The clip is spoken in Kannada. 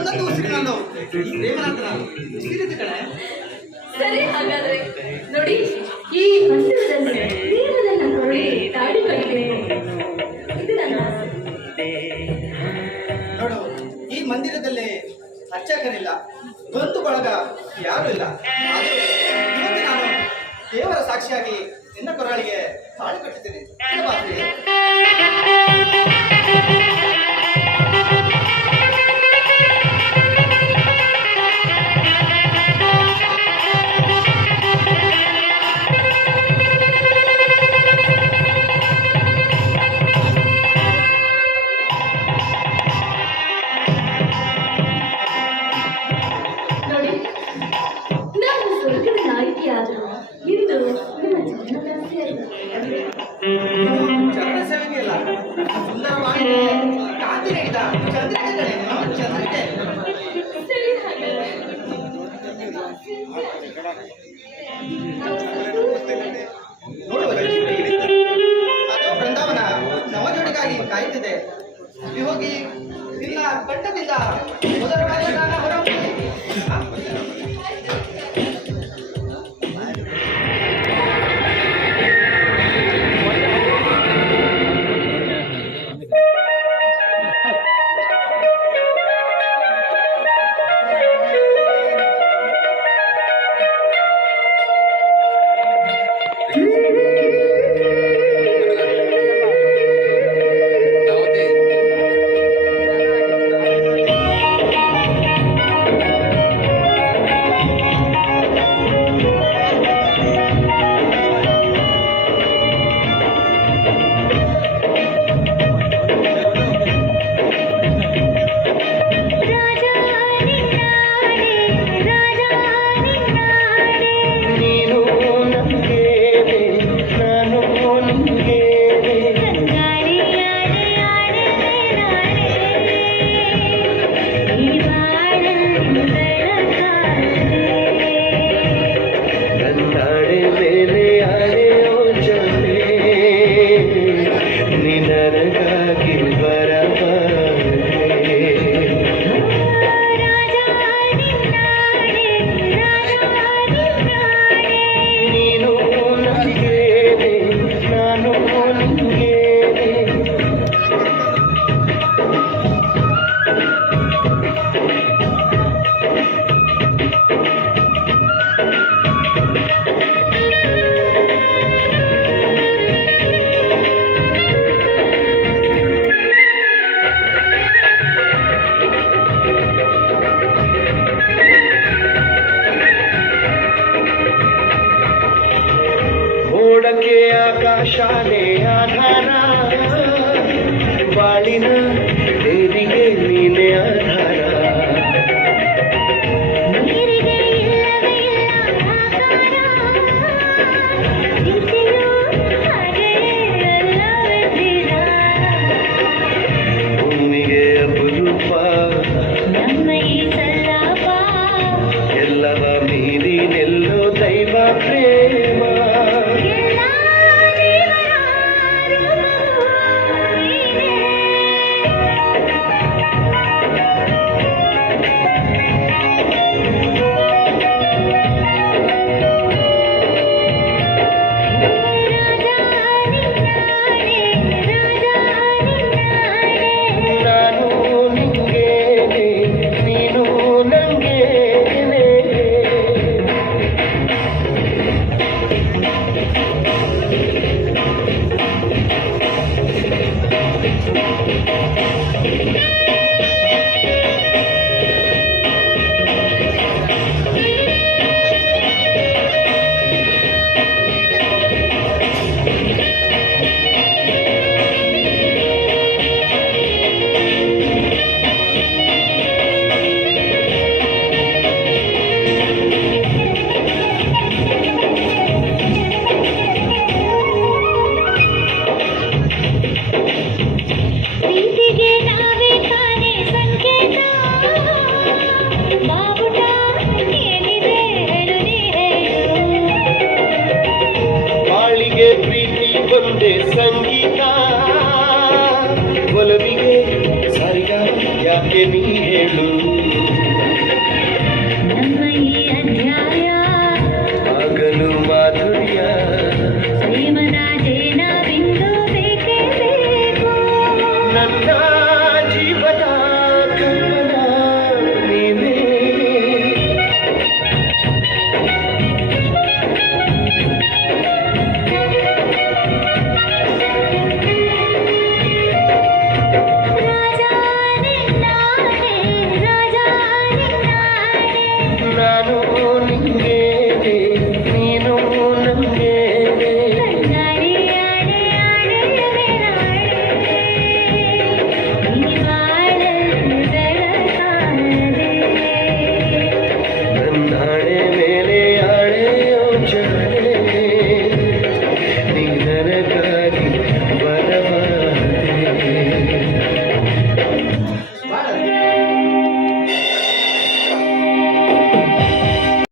ಒಂದೊಂದು ನಾನು ಈ ಉಸಿರಿದ್ದು ಸರಿ ಹಾಗಾದ್ರೆ ನೋಡಿ ಈ ಮಂದಿರದಲ್ಲಿ ನೀನು ನನ್ನ ತಾಡಿ ಇದು ನನ್ನ ನೋಡು ಈ ಮಂದಿರದಲ್ಲಿ ಅರ್ಚಕರಿಲ್ಲ ಬಂಧು ಬಳಗ ಯಾರು ಇಲ್ಲ. ಆದರೂ ಇವತ್ತು ನಾನು ದೇವರ ಸಾಕ್ಷಿಯಾಗಿ ನಿನ್ನ ಕೊರಳಿಗೆ ತಾಳಿ ಕಟ್ಟುತ್ತೇನೆ ಹೋಗಿ ನಿನ್ನ ಕಂಠದಿಂದ ಮೊದಲ ಗಾನ ಬಾಳಿನ ದೇವಿಗೆ ನೀನೆ ಆಧಾರ ಭೂಮಿಗೆ ಅಪರೂಪ ಎಲ್ಲವ ಮೀರಿ ನೆಲ್ಲೋ ದೈವ ಪ್ರೇಮ ಬಂದೆ ಸಂಗೀತ ಒಲವಿಗೆ ಸರಿಯ ಯಾಕೆ ನೀ ಹೇಳು ಆಗಲು ಮಾಧುರ್ಯ